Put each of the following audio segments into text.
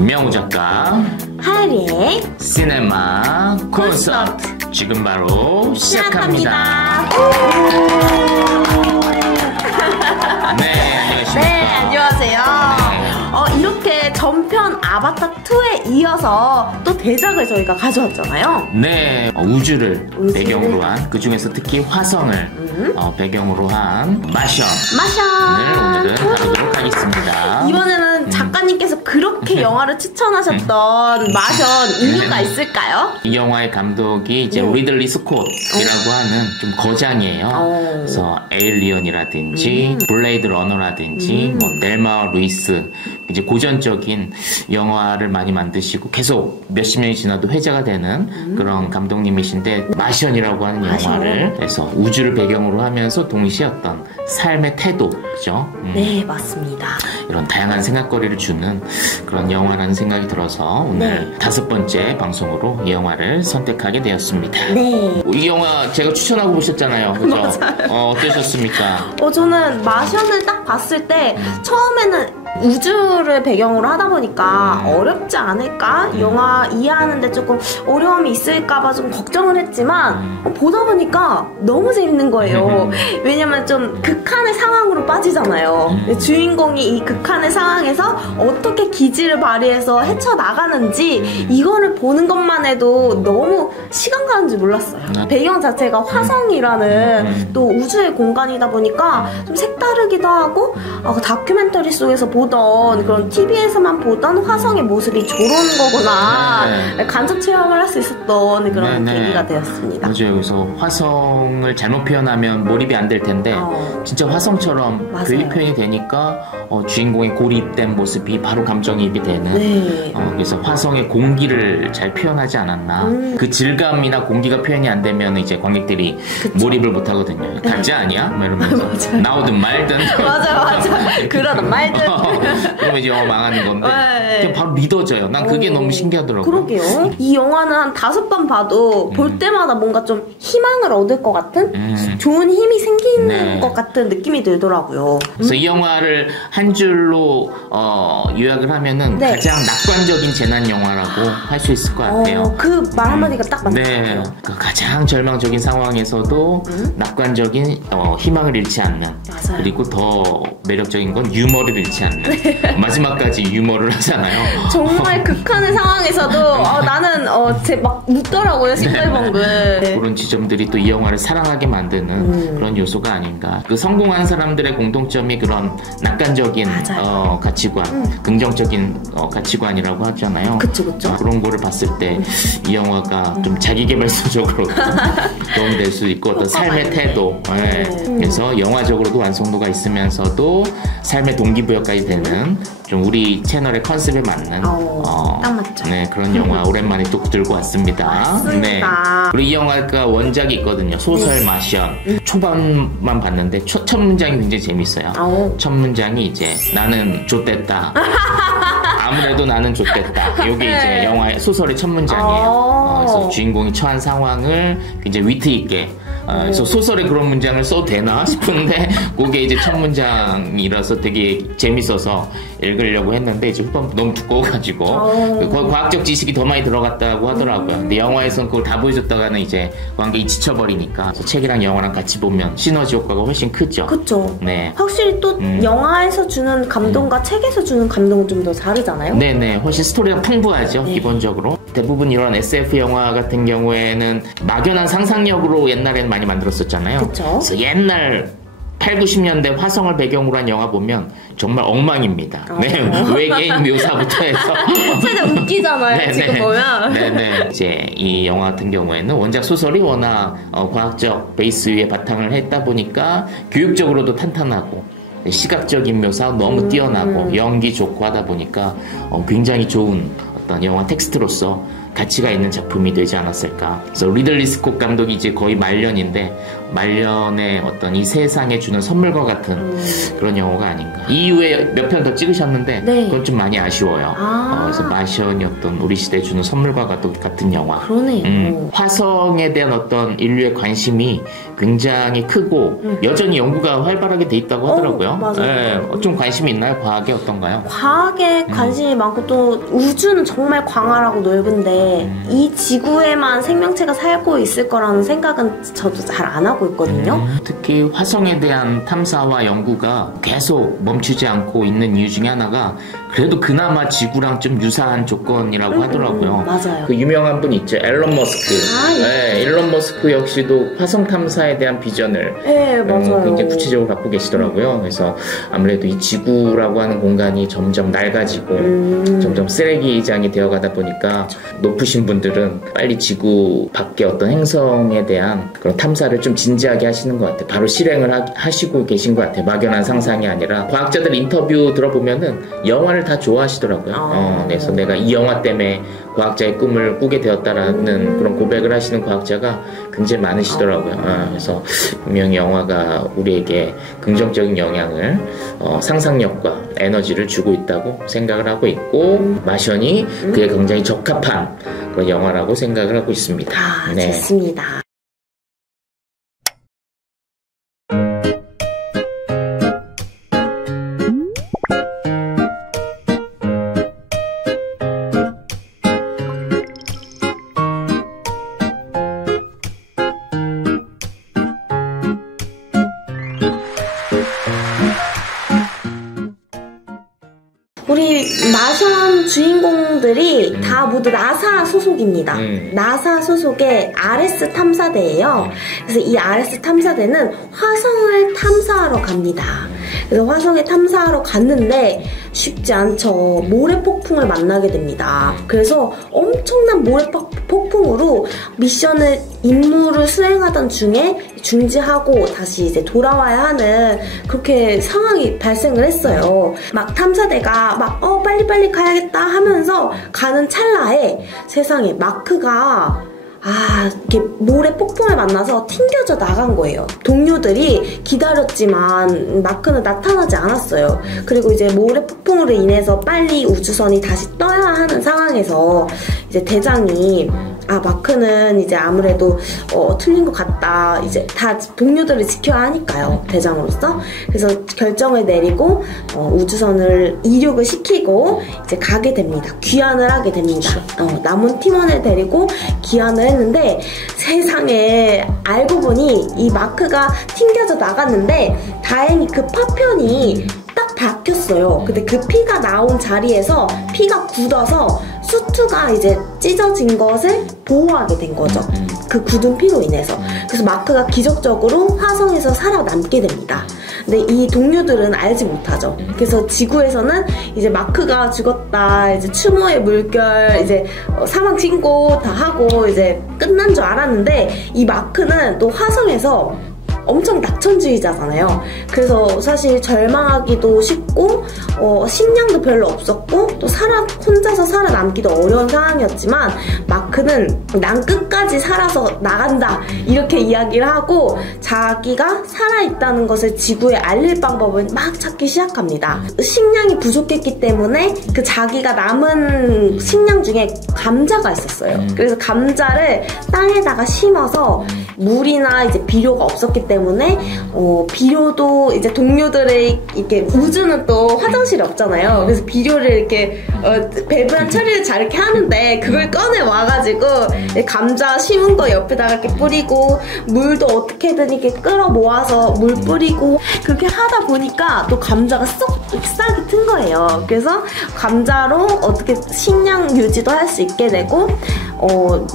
명우 작가 하리의 시네마 콘서트 지금 바로 시작합니다. 네, 안녕하십니까. 네, 안녕하세요. 이렇게 전편 아바타2에 이어서 또 대작을 저희가 가져왔잖아요. 네, 우주를 배경으로 한, 그 중에서 특히 화성을 배경으로 한 마션을 오늘은 다루도록 하겠습니다. 이번에는 작가님께서 그렇게 영화를 추천하셨던 마션 이유가 있을까요? 이 영화의 감독이 이제 리들리 스콧이라고 하는 좀 거장이에요. 그래서 에일리언이라든지 블레이드 러너라든지 뭐 델마 루이스, 이제 고전적인 영화를 많이 만드시고 계속 몇십 년이 지나도 회자가 되는 그런 감독님이신데, 마션이라고 하는 영화를 해서 우주를 배경으로 하면서 동시에 어떤 삶의 태도죠. 네, 맞습니다. 이런 다양한 생각거리를 주는 그런 영화라는 생각이 들어서 오늘 5번째 방송으로 이 영화를 선택하게 되었습니다. 네. 이 영화 제가 추천하고 보셨잖아요. 그죠? 맞아요. 어떠셨습니까? 저는 마션을 딱 봤을 때 처음에는 우주를 배경으로 하다 보니까 어렵지 않을까? 영화 이해하는데 조금 어려움이 있을까봐 좀 걱정을 했지만 보다 보니까 너무 재밌는 거예요. 왜냐면 좀 극한의 상황으로 빠지잖아요. 주인공이 이 극한의 상황에서 어떻게 기지를 발휘해서 헤쳐나가는지 이거를 보는 것만 해도 너무 시간 가는 줄 몰랐어요. 배경 자체가 화성이라는 또 우주의 공간이다 보니까 좀 색다르기도 하고, 그 다큐멘터리 속에서 보던 그런 TV에서만 보던 화성의 모습이 저런 거구나, 간접 체험을 할 수 있었던 그런 계기가 되었습니다. 맞아요. 그래서 화성을 잘못 표현하면 몰입이 안 될 텐데 진짜 화성처럼 표현이 되니까 주인공의 고립된 모습이 바로 감정이입이 되는, 그래서 화성의 공기를 잘 표현하지 않았나. 그 질감이나 공기가 표현이 안 되면 이제 관객들이 몰입을 못 하거든요. 가짜 아니야? 막 이러면서 나오든 말든 맞아 그러든 말든 그러면 이제 영화 망하는 건데 그냥 바로 믿어져요. 난 그게 너무 신기하더라고요. 그러게요. 이 영화는 한 5번 봐도 볼 때마다 뭔가 좀 희망을 얻을 것 같은, 좋은 힘이 생기는 것 같은 느낌이 들더라고요. 그래서 이 영화를 한 줄로 요약을 하면은 가장 낙관적인 재난 영화라고 할 수 있을 것 같아요. 그 말 한마디가 딱 맞는 것 같아요. 그 가장 절망적인 상황에서도 낙관적인 희망을 잃지 않는, 그리고 더 매력적인 건 유머를 잃지 않는, 마지막까지 유머를 하잖아요. 정말 극한의 상황에서도 나는 막 웃더라고요, 싱글벙글. 그런 지점들이 또 이 영화를 사랑하게 만드는 그런 요소가 아닌가. 그 성공한 사람들의 공통점이 그런 낙관적인 가치관, 긍정적인 가치관이라고 하잖아요. 그쵸. 그런 거를 봤을 때 이 영화가 좀 자기계발서적으로 도움될 수 있고, 어떤 삶의 태도, 그래서 영화적으로도 완성도가 있으면서도 삶의 동기부여까지 되는, 좀 우리 채널의 컨셉에 맞는 딱 맞죠. 그런 영화 오랜만에 또 들고 왔습니다. 맞습니다. 그리고 이 영화가 원작이 있거든요. 소설 마션. 초반만 봤는데 첫 문장이 굉장히 재밌어요. 첫 문장이 이제 나는 좆됐다. 아무래도 나는 좆됐다. 이게 이제 영화의 소설의 첫 문장이에요. 그래서 주인공이 처한 상황을 굉장히 위트 있게, 그래서 소설에 그런 문장을 써도 되나 싶은데 그게 이제 첫 문장이라서 되게 재밌어서 읽으려고 했는데 이제 후반부 너무 두꺼워가지고 과학적 지식이 더 많이 들어갔다고 하더라고요. 근데 영화에서는 그걸 다 보여줬다가는 이제 관객이 지쳐버리니까, 그래서 책이랑 영화랑 같이 보면 시너지 효과가 훨씬 크죠. 그쵸. 네. 확실히 또 영화에서 주는 감동과 책에서 주는 감동은 좀 더 다르잖아요. 네네. 훨씬 스토리가 풍부하죠. 기본적으로. 대부분 이런 SF 영화 같은 경우에는 막연한 상상력으로 옛날에는 많이 만들었었잖아요. 그쵸. 그래서 옛날 8, 90년대 화성을 배경으로 한 영화 보면 정말 엉망입니다. 외계인 묘사부터 해서 진짜 웃기잖아요. 지금 보면. 이제 이 영화 같은 경우에는 원작 소설이 워낙 과학적 베이스 위에 바탕을 했다 보니까 교육적으로도 탄탄하고, 시각적인 묘사 너무 뛰어나고, 연기 좋고 하다 보니까 굉장히 좋은 어떤 영화 텍스트로서 가치가 있는 작품이 되지 않았을까. 그래서 리들리 스콧 감독이 이제 거의 말년인데 말년의 어떤 이 세상에 주는 선물과 같은 그런 영화가 아닌가. 이후에 몇 편 더 찍으셨는데 네. 그건 좀 많이 아쉬워요. 그래서 마션이 어떤 우리 시대에 주는 선물과 같은 영화. 그러네요. 화성에 대한 어떤 인류의 관심이 굉장히 크고 여전히 연구가 활발하게 돼 있다고 하더라고요. 맞아요. 네, 좀 관심이 있나요? 과학에 어떤가요? 과학에 관심이 많고 또 우주는 정말 광활하고 넓은데 이 지구에만 생명체가 살고 있을 거라는 생각은 저도 잘 안 하고 있거든요. 특히 화성에 대한 탐사와 연구가 계속 멈추지 않고 있는 이유 중에 하나가 그래도 그나마 지구랑 좀 유사한 조건이라고 하더라고요. 맞아요. 그 유명한 분 있죠. 앨런 머스크. 네, 앨런 머스크 역시도 화성 탐사에 대한 비전을 맞아요. 굉장히 구체적으로 갖고 계시더라고요. 그래서 아무래도 이 지구라고 하는 공간이 점점 낡아지고 점점 쓰레기장이 되어가다 보니까 높으신 분들은 빨리 지구 밖에 어떤 행성에 대한 그런 탐사를 좀 진지하게 하시는 것 같아요. 바로 실행을 하시고 계신 것 같아요. 막연한 상상이 아니라. 과학자들 인터뷰 들어보면은 영화를 다 좋아하시더라고요. 그래서 내가 이 영화 때문에 과학자의 꿈을 꾸게 되었다라는 그런 고백을 하시는 과학자가 굉장히 많으시더라고요. 그래서 분명히 영화가 우리에게 긍정적인 영향을 상상력과 에너지를 주고 있다고 생각을 하고 있고 마션이 그에 굉장히 적합한 그런 영화라고 생각을 하고 있습니다. 네. 좋습니다. 우리 마션 주인공들이 다 모두 나사 소속입니다. 나사 소속의 아레스 탐사대예요. 그래서 이 아레스 탐사대는 화성을 탐사하러 갑니다. 그래서 화성에 탐사하러 갔는데 쉽지 않죠. 모래폭풍을 만나게 됩니다. 그래서 엄청난 모래폭풍으로 미션을 임무를 수행하던 중에 중지하고 다시 이제 돌아와야 하는 그렇게 상황이 발생을 했어요. 막 탐사대가 막 빨리빨리 가야겠다 하면서 가는 찰나에 세상에 마크가 이렇게 모래 폭풍을 만나서 튕겨져 나간 거예요. 동료들이 기다렸지만 마크는 나타나지 않았어요. 그리고 이제 모래 폭풍으로 인해서 빨리 우주선이 다시 떠야 하는 상황에서 이제 대장이 마크는 이제 아무래도 틀린 것 같다. 이제 다 동료들을 지켜야 하니까요. 대장으로서. 그래서 결정을 내리고 우주선을 이륙을 시키고 이제 가게 됩니다. 귀환을 하게 됩니다. 남은 팀원을 데리고 귀환을 했는데 세상에 알고 보니 이 마크가 튕겨져 나갔는데 다행히 그 파편이 딱 박혔어요. 근데 그 피가 나온 자리에서 피가 굳어서 수트가 이제 찢어진 것을 보호하게 된 거죠. 그 굳은 피로 인해서. 그래서 마크가 기적적으로 화성에서 살아남게 됩니다. 근데 이 동료들은 알지 못하죠. 그래서 지구에서는 이제 마크가 죽었다, 이제 추모의 물결, 이제 사망 신고 다 하고 이제 끝난 줄 알았는데 이 마크는 또 화성에서 엄청 낙천주의자잖아요. 그래서 사실 절망하기도 쉽고 식량도 별로 없었고 또 혼자서 살아남기도 어려운 상황이었지만 마크는 난 끝까지 살아서 나간다 이렇게 이야기를 하고 자기가 살아있다는 것을 지구에 알릴 방법을 막 찾기 시작합니다. 식량이 부족했기 때문에 그 자기가 남은 식량 중에 감자가 있었어요. 그래서 감자를 땅에다가 심어서 물이나 이제 비료가 없었기 때문에 비료도 이제 동료들의 이렇게 우주는 또 화장실이 없잖아요. 그래서 비료를 이렇게 배분 처리를 잘 이렇게 하는데 그걸 꺼내 와가지고 감자 심은 거 옆에다가 이렇게 뿌리고 물도 어떻게든 이렇게 끌어 모아서 물 뿌리고 그렇게 하다 보니까 또 감자가 싹이 튼 거예요. 그래서 감자로 어떻게 식량 유지도 할 수 있게 되고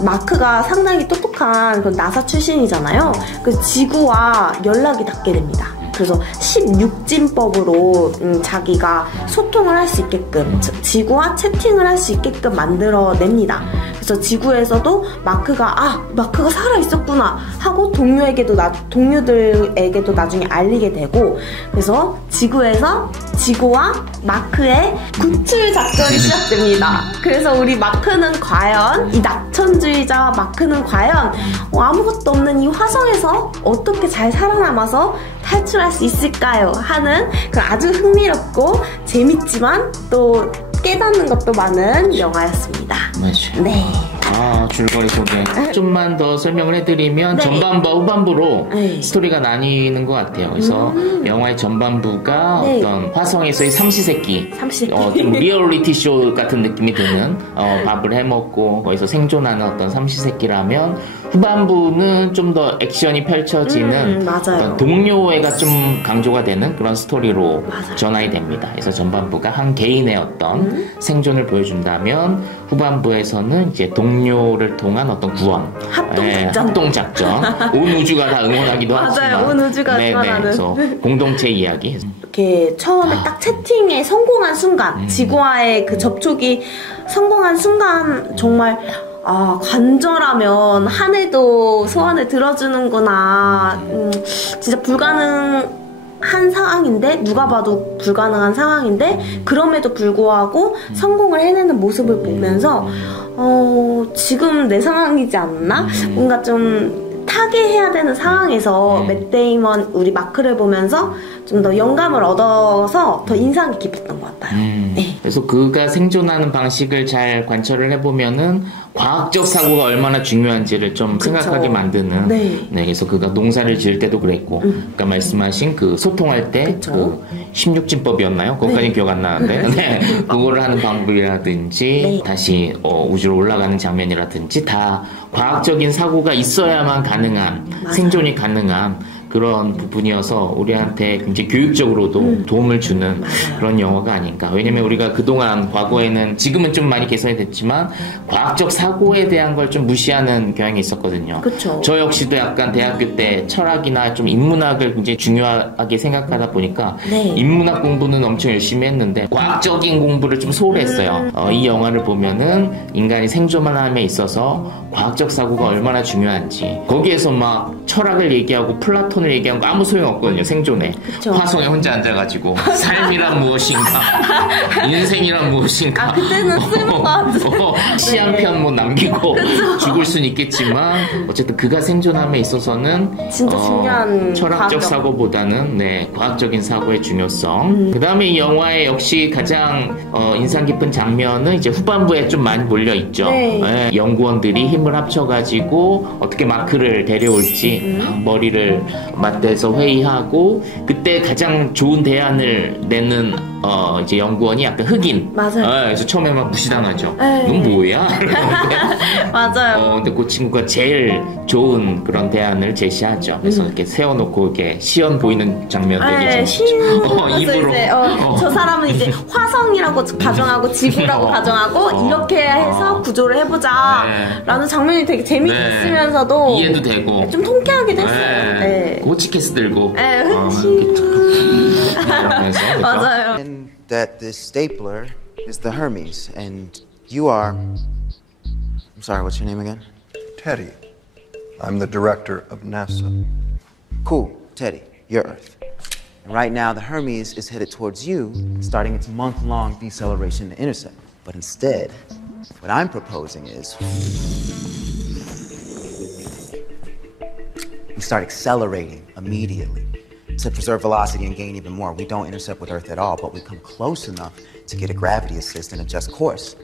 마크가 상당히 똑똑한 그런 나사 출신이잖아요. 그 지구와 연락이 닿게 됩니다. 그래서 16진법으로 자기가 소통을 할 수 있게끔 지구와 채팅을 할 수 있게끔 만들어냅니다. 그래서 지구에서도 마크가 살아있었구나 하고 동료들에게도 나중에 알리게 되고 그래서 지구에서 지구와 마크의 구출 작전이 시작됩니다. 그래서 우리 마크는 과연, 이 낙천주의자 마크는 과연 아무것도 없는 이 화성에서 어떻게 잘 살아남아서 탈출할 수 있을까요? 하는 그 아주 흥미롭고 재밌지만 또 깨닫는 것도 많은 영화였습니다. 맞아요. 네. 줄거리 소개 좀만 더 설명을 해드리면 네. 전반부와 후반부로 네. 스토리가 나뉘는 것 같아요. 그래서 영화의 전반부가 네. 어떤 화성에서의 삼시세끼 좀 리얼리티 쇼 같은 느낌이 드는 밥을 해먹고 거기서 생존하는 어떤 삼시세끼라면 후반부는 좀 더 액션이 펼쳐지는 어떤 동료애가 좀 강조가 되는 그런 스토리로 전환이 됩니다. 그래서 전반부가 한 개인의 어떤 생존을 보여준다면 후반부에서는 이제 동료를 통한 어떤 구원, 합동작전, 온 우주가 다 응원하기도 하지만 맞아요, 온 우주가 응원하는. 그래서 공동체 이야기. 이렇게 처음에 딱 채팅에 성공한 순간, 지구와의 그 접촉이 성공한 순간 정말 간절하면 하늘도 소원을 들어주는구나. 진짜 불가능한 상황인데, 누가 봐도 불가능한 상황인데, 그럼에도 불구하고 성공을 해내는 모습을 보면서 지금 내 상황이지 않나? 뭔가 좀 타개해야 되는 상황에서 맷 데이먼 우리 마크를 보면서 좀 더 영감을 얻어서 더 인상이 깊었던 것 같아요. 네. 그래서 그가 생존하는 방식을 잘 관찰을 해보면은 과학적 사고가 얼마나 중요한지를 좀 생각하게 만드는. 네, 그래서 그가 농사를 지을 때도 그랬고, 아까 말씀하신 그 소통할 때 그 16진법이었나요? 그것까지는 기억 안 나는데, 그거를 하는 방법이라든지, 다시 우주로 올라가는 장면이라든지 다 과학적인 사고가 있어야만 가능한, 생존이 가능한 그런 부분이어서 우리한테 굉장히 교육적으로도 도움을 주는 그런 영화가 아닌가. 왜냐면 우리가 그동안 과거에는, 지금은 좀 많이 개선이 됐지만 과학적 사고에 대한 걸 좀 무시하는 경향이 있었거든요. 그쵸. 저 역시도 약간 대학교 때 철학이나 좀 인문학을 굉장히 중요하게 생각하다 보니까 인문학 공부는 엄청 열심히 했는데 과학적인 공부를 좀 소홀히 했어요. 이 영화를 보면은 인간이 생존함에 있어서 과학적 사고가 얼마나 중요한지, 거기에서 막 철학을 얘기하고 플라톤을 얘기한 거 아무 소용없거든요. 생존에. 그쵸. 화성에 혼자 앉아가지고 삶이란 무엇인가, 인생이란 무엇인가, 그때는 쓸모가 시 한 편 뭐 남기고 죽을 수는 있겠지만 어쨌든 그가 생존함에 있어서는 진짜 중요한 철학적 사고보다는 과학적인 사고의 중요성. 그 다음에 이 영화의 역시 가장 인상 깊은 장면은 이제 후반부에 좀 많이 몰려있죠. 연구원들이 힘을 합쳐가지고 어떻게 마크를 데려올지 머리를 맞대서 회의하고, 그때 가장 좋은 대안을 내는 이제 연구원이 약간 흑인. 맞아요. 그래서 처음에 막 무시당하죠. 넌 뭐야? 맞아요. 근데 그 친구가 제일 좋은 그런 대안을 제시하죠. 그래서 이렇게 세워놓고 이렇게 시연 보이는 장면 되게 좋죠. 입으로. 저 사람은 이제 화성이라고 가정하고 지구라고 가정하고 이렇게 해서 구조를 해보자 라는 장면이 되게 재미있으면서도 이해도 되고 좀 통쾌하기도 했어요. 호치케스 들고 맞아요. And that this stapler is the Hermes, and you are. I'm sorry, what's your name again? Teddy. I'm the director of NASA. Cool, Teddy, you're Earth. And right now, the Hermes is headed towards you, starting its month-long deceleration to intercept. But instead, what I'm proposing is we start accelerating immediately to preserve velocity and gain even more. We don't intercept with Earth at all, but we come close enough to get a gravity assist and adjust course.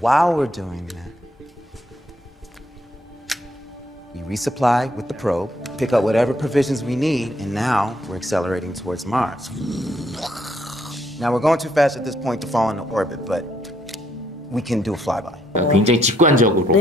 While we're doing that, we resupply with the probe, pick up whatever provisions we need, and now we're accelerating towards Mars. Now we're going too fast at this point to fall into orbit, but we can do a flyby. 굉장히 직관적으로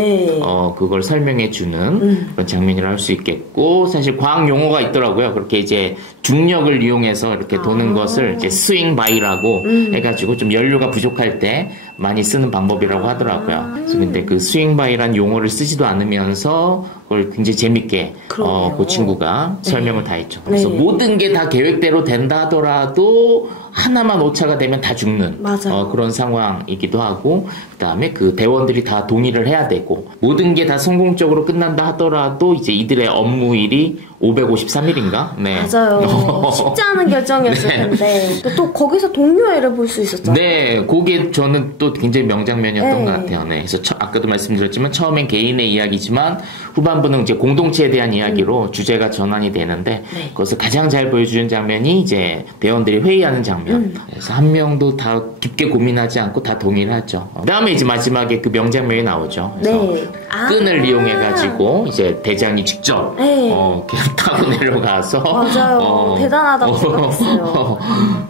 그걸 설명해주는 그런 장면이라 할 수 있겠고, 사실 과학 용어가 있더라고요. 그렇게 이제 중력을 이용해서 이렇게 도는 것을 이제 스윙 바이라고 해가지고 좀 연료가 부족할 때 많이 쓰는 방법이라고 하더라고요. 그래서 근데 그 스윙 바이란 용어를 쓰지도 않으면서 그걸 굉장히 재밌게 그 친구가 설명을 다 했죠. 그래서 모든 게 다 계획대로 된다 하더라도 하나만 오차가 되면 다 죽는 그런 상황이기도 하고, 그다음에 그 대원들이 다 동의를 해야 되고, 모든 게 다 성공적으로 끝난다 하더라도 이제 이들의 업무일이 553일인가? 네. 맞아요. 쉽지 않은 결정이었을 네. 텐데 또 거기서 동료애를 볼 수 있었잖아요. 네, 그게 저는 또 굉장히 명장면이었던 네. 것 같아요. 네, 그래서 아까도 말씀드렸지만 처음엔 개인의 이야기지만 후반부는 이제 공동체에 대한 이야기로 주제가 전환이 되는데, 네. 그것을 가장 잘 보여주는 장면이 이제 대원들이 회의하는 장면. 그래서 한 명도 다 깊게 고민하지 않고 다 동의를 하죠. 그다음에 이제 마지막에 그 명장면이 나오죠. 그래서 네. 끈을 이용해가지고 이제 대장이 직접 네. 그냥 타고 내려가서 맞아요. 대단하다고 생각했어요.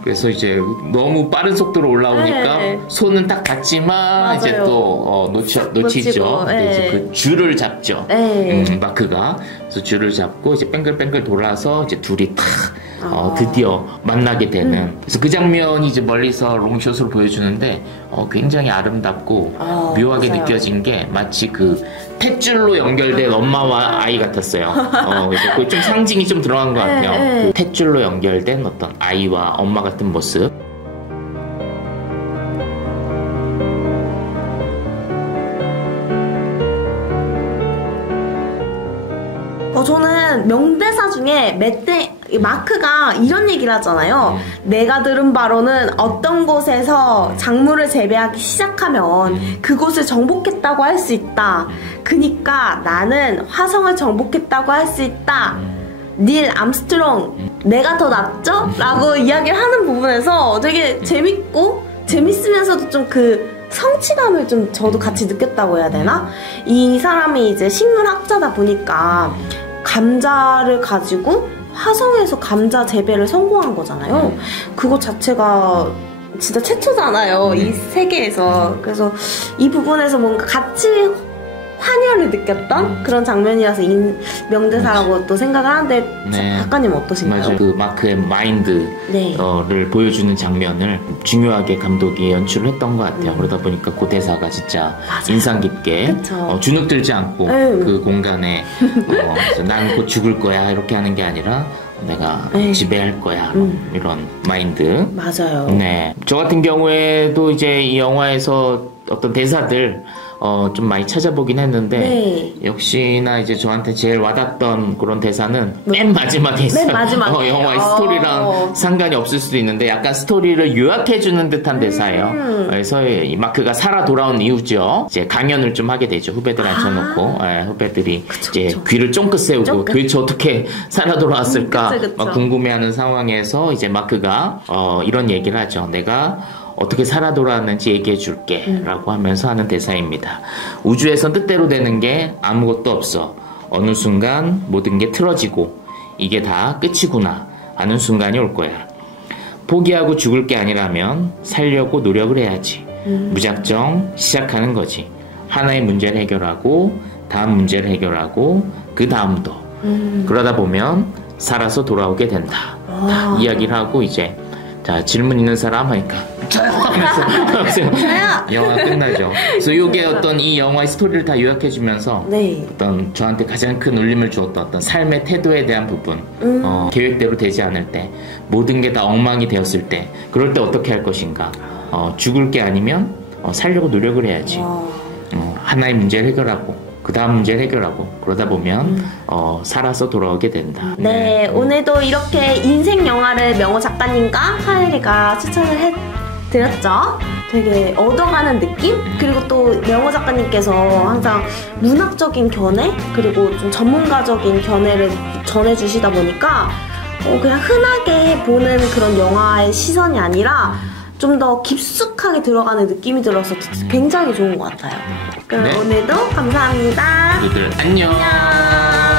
그래서 이제 너무 빠른 속도로 올라오니까 네. 손은 딱 닿지만 이제 맞아요. 또 놓치죠. 놓치고, 근데 이제 네. 그 줄을 잡죠. 네. 마크가. 그래서 줄을 잡고 이제 뺑글뺑글 돌아서 이제 둘이 탁 드디어 만나게 되는. 그래서 그 장면이 이제 멀리서 롱숏으로 보여주는데 굉장히 아름답고 묘하게 맞아요. 느껴진 게 마치 그 탯줄로 연결된 엄마와 아이 같았어요. 그래서 그 좀 상징이 좀 들어간 것 같아요. 네. 그 탯줄로 연결된 어떤 아이와 엄마 같은 모습. 저는 명대사 중에 마크가 이런 얘기를 하잖아요. 내가 들은 바로는 어떤 곳에서 작물을 재배하기 시작하면 그곳을 정복했다고 할 수 있다. 그니까 나는 화성을 정복했다고 할 수 있다. 닐 암스트롱, 내가 더 낫죠? 라고 이야기를 하는 부분에서 되게 재밌고 재밌으면서도 좀 그 성취감을 좀 저도 같이 느꼈다고 해야 되나? 이 사람이 이제 식물학자다 보니까 감자를 가지고 화성에서 감자 재배를 성공한 거잖아요. 그거 자체가 진짜 최초잖아요. 이 세계에서. 그래서 이 부분에서 뭔가 같이 환희를 느꼈던 그런 장면이라서 명대사라고 또 생각을 하는데, 네. 작가님 어떠신가요? 맞아요. 그 마크의 마인드를 네. 보여주는 장면을 중요하게 감독이 연출을 했던 것 같아요. 그러다 보니까 그 대사가 진짜 맞아요. 인상 깊게 그쵸. 주눅들지 않고 그 공간에 난 곧 죽을 거야 이렇게 하는 게 아니라 내가 지배할 거야 이런 마인드. 맞아요. 네. 저 같은 경우에도 이제 이 영화에서 어떤 대사들 좀 많이 찾아보긴 했는데, 네. 역시나 이제 저한테 제일 와닿던 그런 대사는 맨 마지막에 있어요. 맨 마지막에. 영화의 스토리랑 상관이 없을 수도 있는데 약간 스토리를 요약해주는 듯한 대사예요. 그래서 이 마크가 살아 돌아온 이유죠. 이제 강연을 좀 하게 되죠. 후배들 앉혀놓고 후배들이 이제 귀를 쫑긋 세우고 쫑긋. 도대체 어떻게 살아 돌아왔을까 그쵸. 막 궁금해하는 상황에서 이제 마크가 이런 얘기를 하죠. 내가 어떻게 살아 돌아왔는지 얘기해 줄게 라고 하면서 하는 대사입니다. 우주에선 뜻대로 되는 게 아무것도 없어. 어느 순간 모든 게 틀어지고 이게 다 끝이구나 하는 순간이 올 거야. 포기하고 죽을 게 아니라면 살려고 노력을 해야지. 무작정 시작하는 거지. 하나의 문제를 해결하고 다음 문제를 해결하고 그 다음도. 그러다 보면 살아서 돌아오게 된다. 딱 이야기를 하고 이제 자, 질문 있는 사람 하니까 저요 하면서 영화 끝나죠. 그래서 이게 어떤 이 영화의 스토리를 다 요약해주면서 네. 어떤 저한테 가장 큰 울림을 주었던 어떤 삶의 태도에 대한 부분, 계획대로 되지 않을 때, 모든 게 다 엉망이 되었을 때, 그럴 때 어떻게 할 것인가. 죽을 게 아니면 살려고 노력을 해야지. 하나의 문제를 해결하고 그 다음 문제를 해결하고 그러다 보면 살아서 돌아오게 된다. 네, 오늘도 이렇게 인생 영화를 명호 작가님과 하엘이가 추천을 해드렸죠. 되게 얻어가는 느낌? 그리고 또 명호 작가님께서 항상 문학적인 견해? 그리고 좀 전문가적인 견해를 전해주시다 보니까 그냥 흔하게 보는 그런 영화의 시선이 아니라 좀 더 깊숙하게 들어가는 느낌이 들어서 굉장히 좋은 것 같아요. 그럼 네. 오늘도 감사합니다. 모두들 안녕. 안녕.